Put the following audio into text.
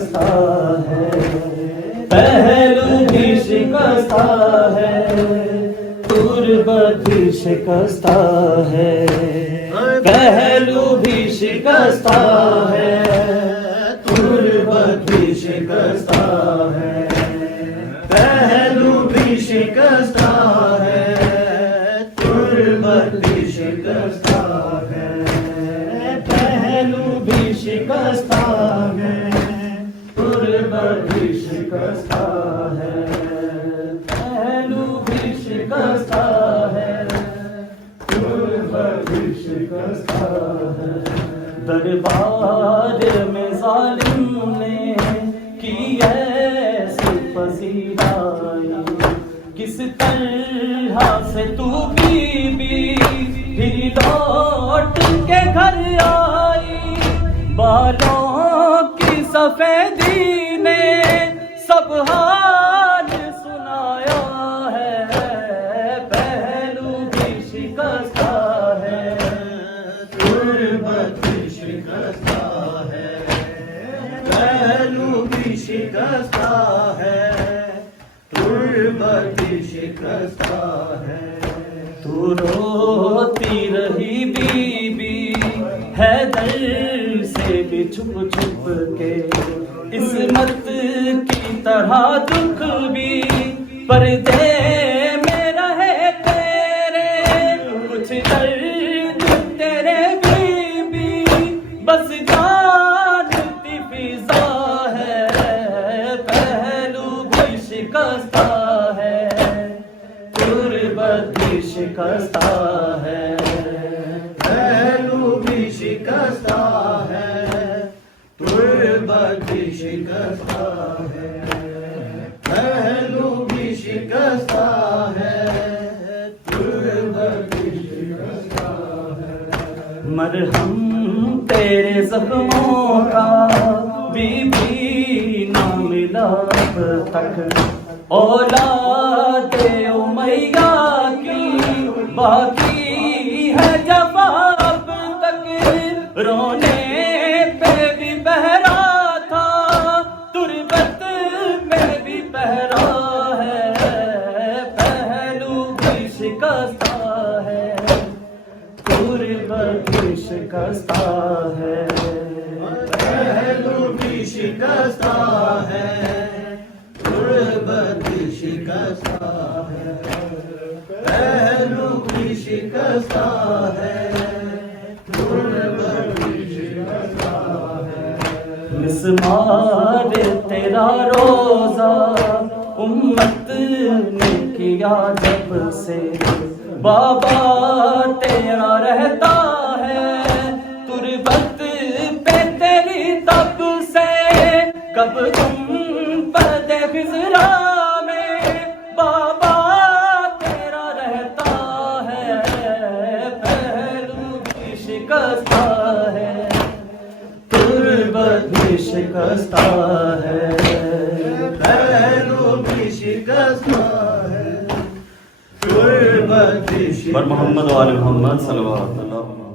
شکستہ ہے، پہلو بھی شکستہ ہے، تربت بھی شکستہ ہے، پہلو بھی شکستہ ہے، تربت بھی شکستہ ہے، پہلو بھی شکستہ ہے، تربت بھی شکستہ ہے، پہلو بھی شکستہ ہے، تربت بھی شکستہ ہے، پہلو بھی شکستہ ہے، تربت بھی شکستہ ہے۔ دربار میں ظالم نے کی ایسی پذیرائی، کس طرح سے تو بی پھر لوٹ کے گھر آئی، بالوں کی سفیدی نے سب حال سنایا ہے، پہلو بھی شکستہ ہے، تربت بھی شکستہ ہے، پہلو بھی شکستہ ہے، تربت بھی شکستہ ہے۔ تو روتی رہی بی بی حیدر سے بھی چھپ چھپ کے، عصمت کی طرح دکھ بھی پردے میں رہے تیرے، کچھ درد تیرے بی بس جانتی فضا ہے، پہلو بھی شکستہ ہے، تربت بھی شکستہ ہے، پہلو بھی شکستہ ہے، تربت بھی شکستہ ہے، پہلو بھی شکستہ ہے، تربت بھی شکستہ ہے۔ مرہم تیرے زخموں کا بی نہ ملا اب تک، اولاد امیہ کی باقی ہے جفا اب تک، رونے پہ بھی پہرا تھا، تربت میں بھی پہرا ہے، پہلو بھی شکستہ ہے، تربت بھی شکستہ ہے، پہلو بھی شکستہ ہے، تربت بھی شکستہ ہے، پہلو بھی شکستہ ہے، تربت بھی شکستہ ہے۔ مسمار تیرا روزہ امت نے کیا جب سے، بابا تیرا رہتا ہے، تربت پہ تیری تب سے، کب تم پردے خضرا میں بابا تیرا رہتا ہے، پہلو بھی شکستہ ہے، تربت بھی شکستہ ہے، پہلو بھی شکستہ ہے، تربت بھی شکستہ ہے۔ پر محمد و آل محمد صلی اللہ علیہ وسلم۔